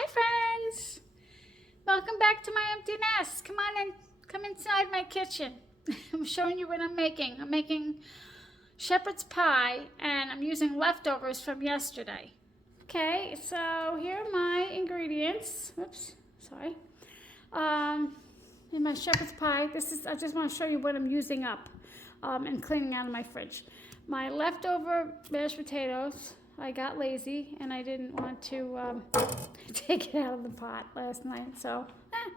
Hi friends! Welcome back to my empty nest. Come on in, come inside my kitchen. I'm showing you what I'm making. I'm making shepherd's pie and I'm using leftovers from yesterday. Okay, so here are my ingredients. Oops, sorry. In my shepherd's pie, I just want to show you what I'm using up and cleaning out of my fridge. My leftover mashed potatoes, I got lazy and I didn't want to take it out of the pot last night, so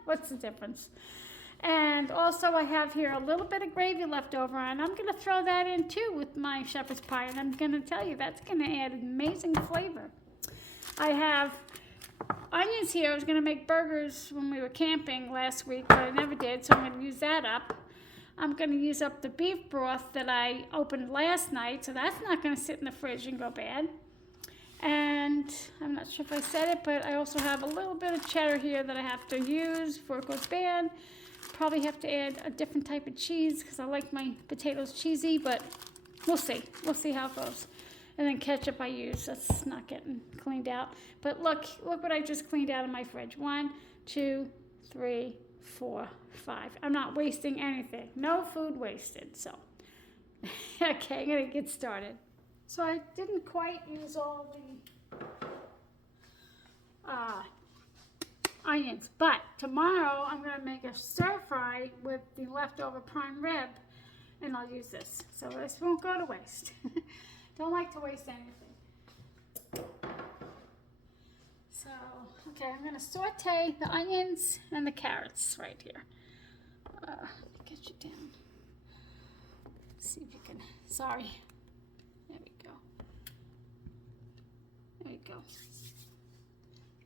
what's the difference? And also I have here a little bit of gravy left over, and I'm going to throw that in too with my shepherd's pie, and I'm going to tell you that's going to add amazing flavor. I have onions here. I was going to make burgers when we were camping last week, but I never did, so I'm going to use that up. I'm going to use up the beef broth that I opened last night, so that's not going to sit in the fridge and go bad. And I'm not sure if I said it, but I also have a little bit of cheddar here that I have to use before it goes bad. Probably have to add a different type of cheese because I like my potatoes cheesy, but we'll see. We'll see how it goes. And then ketchup I use. That's not getting cleaned out. But look what I just cleaned out of my fridge. 1, 2, 3, 4, 5. I'm not wasting anything. No food wasted. So, okay, I'm going to get started. So I didn't quite use all the onions, but tomorrow I'm going to make a stir fry with the leftover prime rib, and I'll use this. So this won't go to waste. Don't like to waste anything. So, okay, I'm going to saute the onions and the carrots right here. Get you down. See if you can, sorry. There we go. There you go.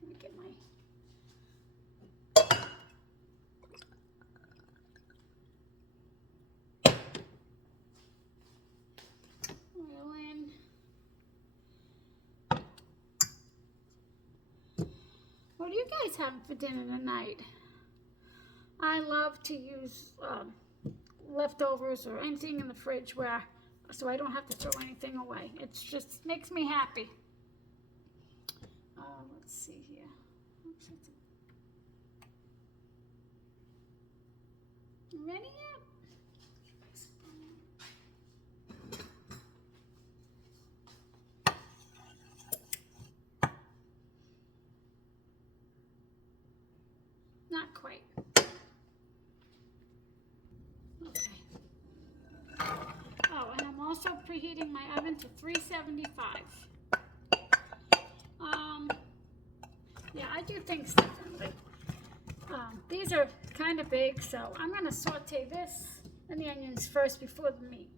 Let me get my oil in. What are you guys having for dinner tonight? I love to use leftovers or anything in the fridge so I don't have to throw anything away. It just makes me happy. Let's see here. Oops, you ready yet? Not quite. Okay. Oh, and I'm also preheating my oven to 375. Yeah, I do things differently. These are kind of big, so I'm going to saute this and the onions first before the meat.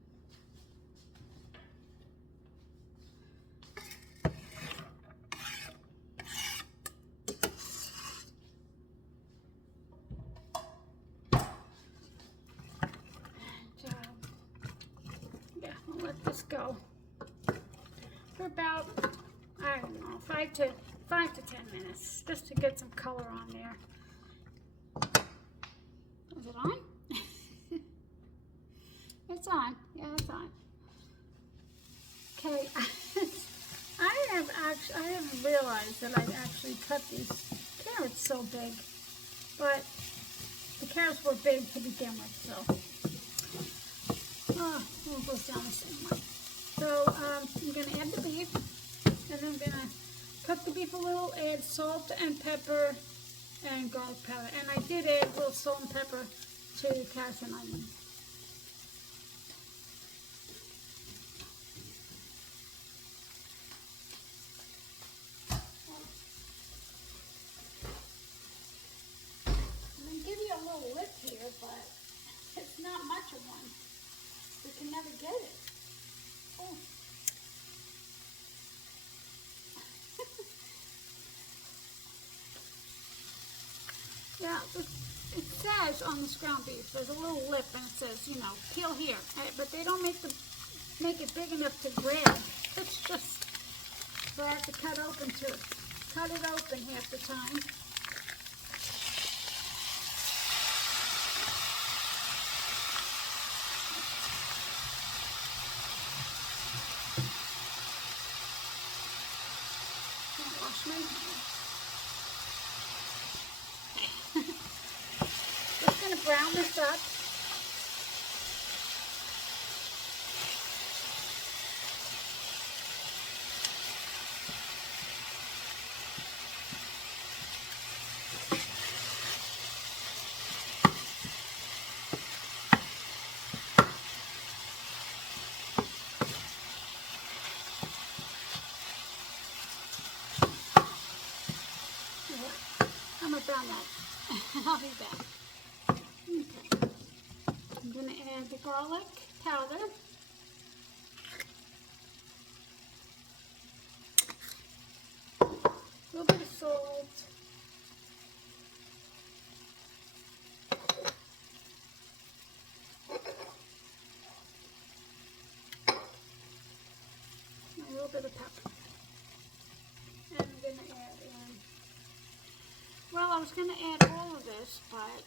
Yeah, I'll let this go for about, I don't know, 5 to 10 minutes, just to get some color on there. Is it on? It's on. Yeah, it's on. Okay. I haven't realized that I'd actually cut these carrots so big, but the carrots were big to begin with, so it goes down the same way. So I'm going to add the beef, and then I'm going to cook the beef a little, add salt and pepper and garlic powder. And I did add a little salt and pepper to the carrots and onion. I'm going to give you a little lip here, but it's not much of one. We can never get it. Oh. Yeah, it says on this ground beef, there's a little lip and it says, you know, peel here. But they don't make it big enough to grab. It's just, so I have to cut it open half the time. Wash my hands. brown this up. I'm gonna brown that. I'll be back. Okay. I'm gonna add the garlic powder. A little bit of salt. A little bit of pepper. And I'm gonna add in, well, I was gonna add all of this, but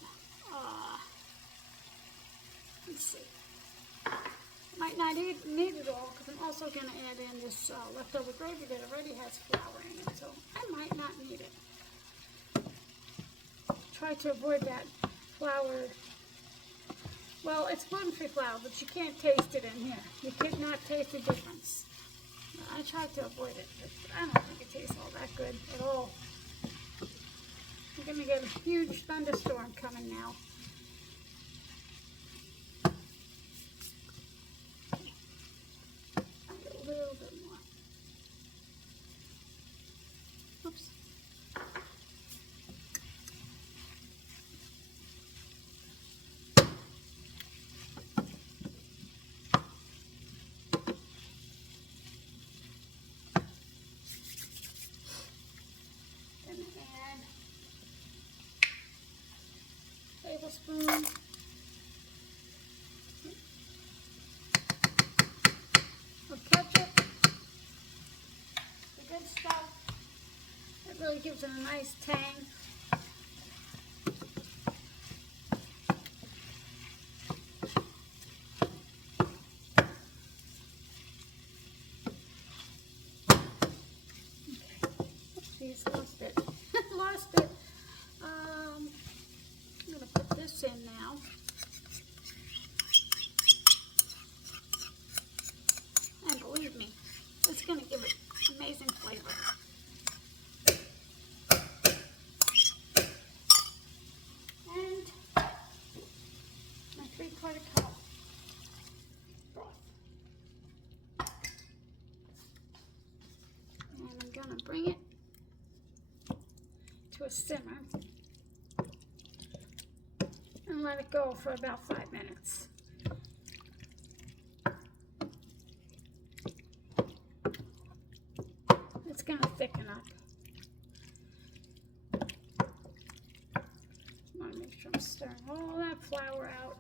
let's see. Might not need it all, because I'm also going to add in this leftover gravy that already has flour in it, so I might not need it. Try to avoid that flour. Well, it's gluten-free flour, but you can't taste it in here. You cannot taste the difference. I tried to avoid it, but I don't think it tastes all that good at all. We're going to get a huge thunderstorm coming now. A little bit more. Oops. Gonna add a tablespoon of ketchup. The good stuff. It really gives it a nice tang. Oopsies, lost it. Lost it. I'm going to put this in now. And believe me, it's going to give it amazing flavor. And my 3/4 cup broth. And I'm going to bring it to a simmer and let it go for about 5 minutes. It's going to thicken up. I want to make sure I'm stirring all that flour out.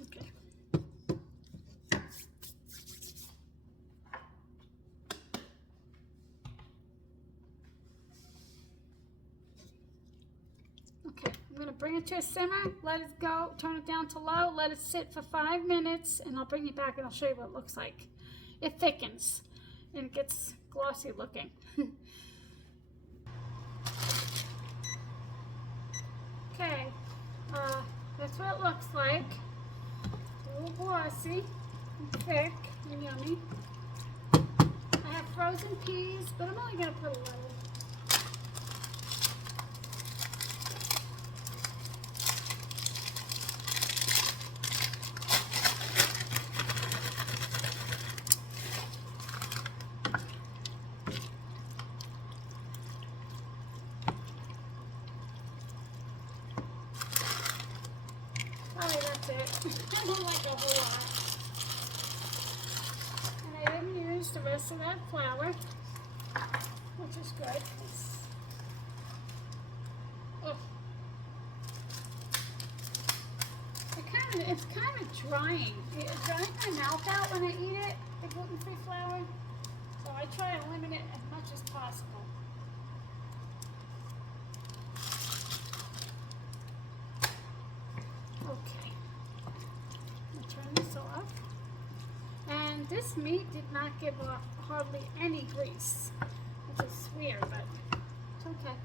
Okay. Okay, I'm going to bring it to a simmer, let it go, turn it down to low, let it sit for 5 minutes, and I'll bring it back and I'll show you what it looks like. It thickens and it gets glossy looking. Okay, that's what it looks like. A little glossy, and thick, and yummy. I have frozen peas, but I'm only going to put a little. Probably that's it. I don't like a whole lot. And I didn't use the rest of that flour, which is good. It's kind of drying. It dries my mouth out when I eat it, the gluten-free flour. So I try to limit it as much as possible. Okay. I'll turn this off. And this meat did not give off hardly any grease, which is weird, but it's okay.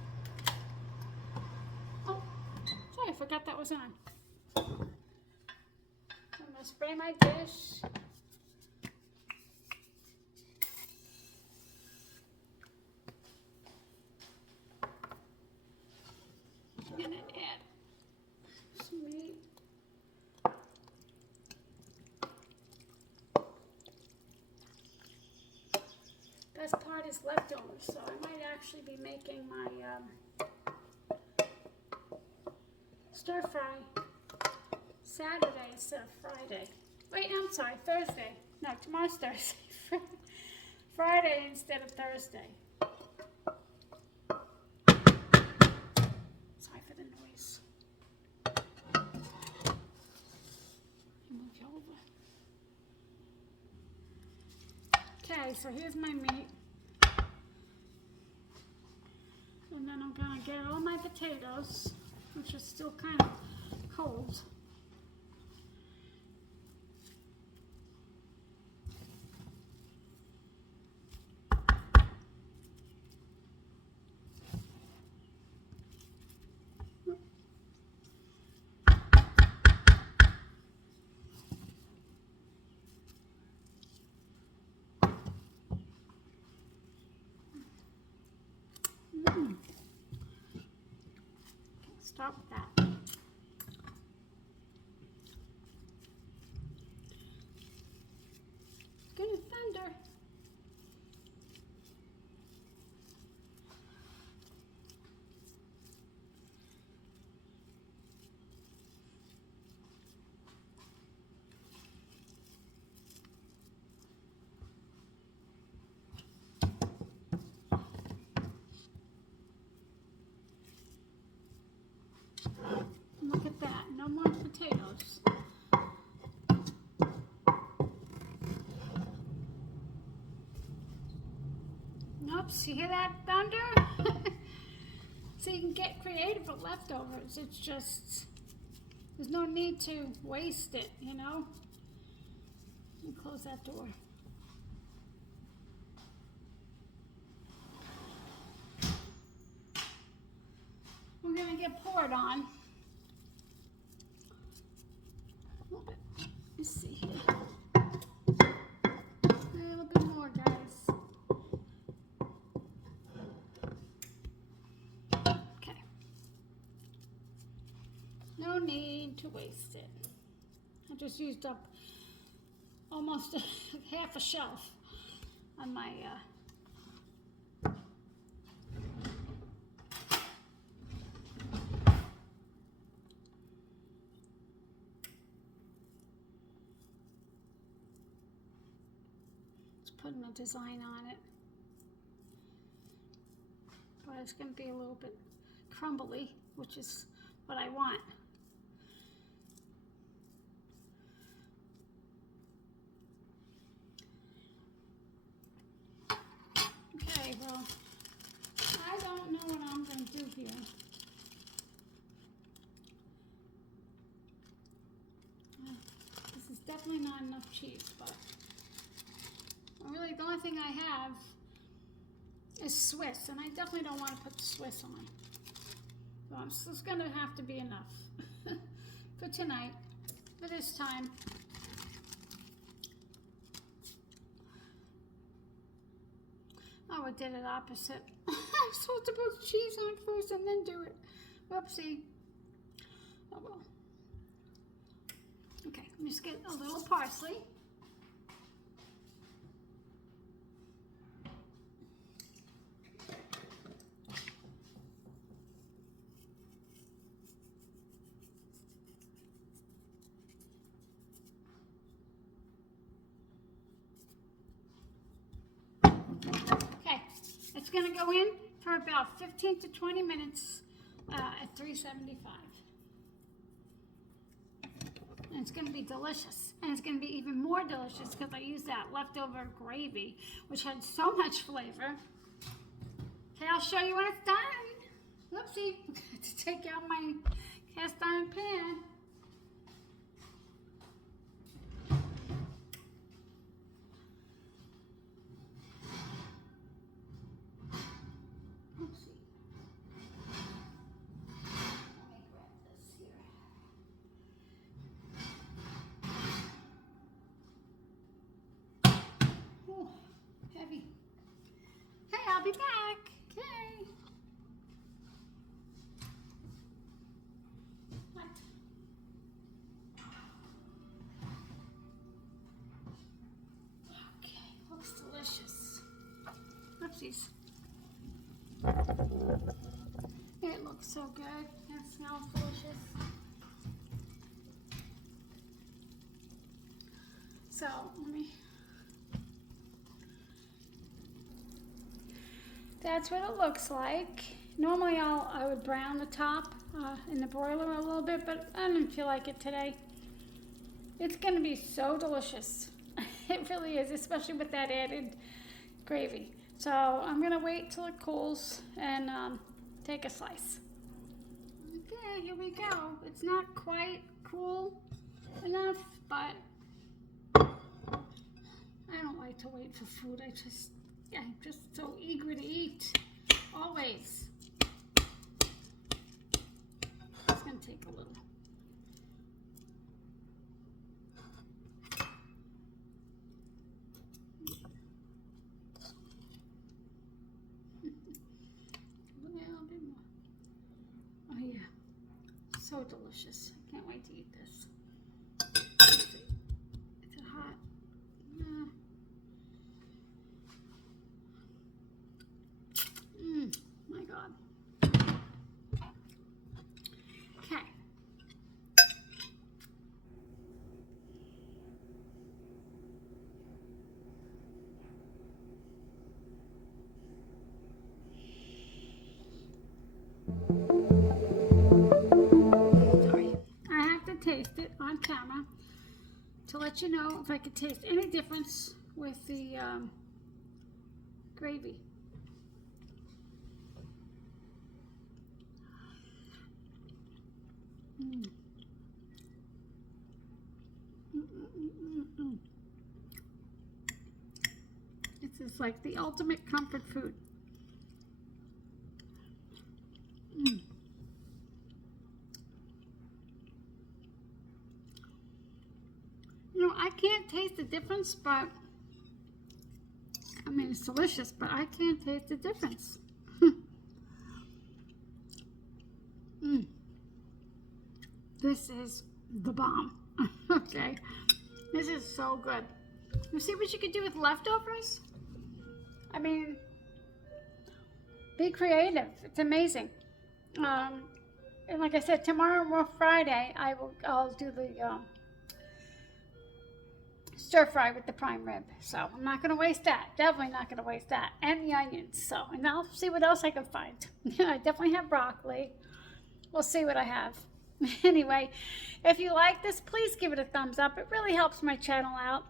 Oh, sorry, I forgot that was on. So I'm gonna spray my dish. I'm gonna add some meat. Best part is leftovers, so I might actually be making my stir fry Saturday instead of Friday. Wait, I'm sorry, Thursday. No, tomorrow's Thursday. Friday instead of Thursday. Sorry for the noise. Move you over. Okay, so here's my meat. And then I'm gonna get all my potatoes, which are still kind of cold. Stop that. It's gonna thunder. Look at that, no more potatoes. Oops, you hear that thunder? So you can get creative with leftovers. It's just, there's no need to waste it, you know? Let me close that door. We're gonna get poured on. Let's see here. A little bit more, guys. Okay. No need to waste it. I just used up almost half a shelf on my putting a design on it, but it's going to be a little bit crumbly, which is what I want. Okay, well, I don't know what I'm going to do here. This is definitely not enough cheese, but really, the only thing I have is Swiss, and I definitely don't want to put the Swiss on. So it's going to have to be enough for tonight, for this time. Oh, I did it opposite. I'm supposed to put cheese on first and then do it. Whoopsie. Oh well. Okay, let me just get a little parsley. It's going to go in for about 15 to 20 minutes at 375. And it's going to be delicious. And it's going to be even more delicious because I used that leftover gravy, which had so much flavor. Okay, I'll show you when it's done. Whoopsie, to take out my cast iron pan. heavy. Hey, I'll be back. Okay. What? Okay, looks delicious. Oopsies. It looks so good. It smells delicious. So, let me... That's what it looks like. Normally I would brown the top in the broiler a little bit, but I didn't feel like it today. It's going to be so delicious. It really is, especially with that added gravy. So I'm going to wait till it cools and take a slice. Okay, here we go. It's not quite cool enough, but I don't like to wait for food. I'm just so eager to eat, always. It's gonna take a little. A little bit more. Oh yeah, so delicious. I can't wait to eat this. Is it hot? My God. Okay. Sorry. I have to taste it on camera to let you know if I could taste any difference with the gravy. This is like the ultimate comfort food. You know, I can't taste the difference, but I mean, it's delicious, but I can't taste the difference. This is the bomb. Okay, this is so good. You see what you could do with leftovers? I mean, be creative. It's amazing. And like I said, tomorrow or Friday, I'll do the stir fry with the prime rib. So I'm not going to waste that. Definitely not going to waste that. And the onions. So, and I'll see what else I can find. I definitely have broccoli. We'll see what I have. Anyway, if you like this, please give it a thumbs up. It really helps my channel out.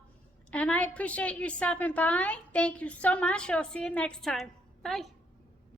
And I appreciate you stopping by. Thank you so much. I'll see you next time. Bye.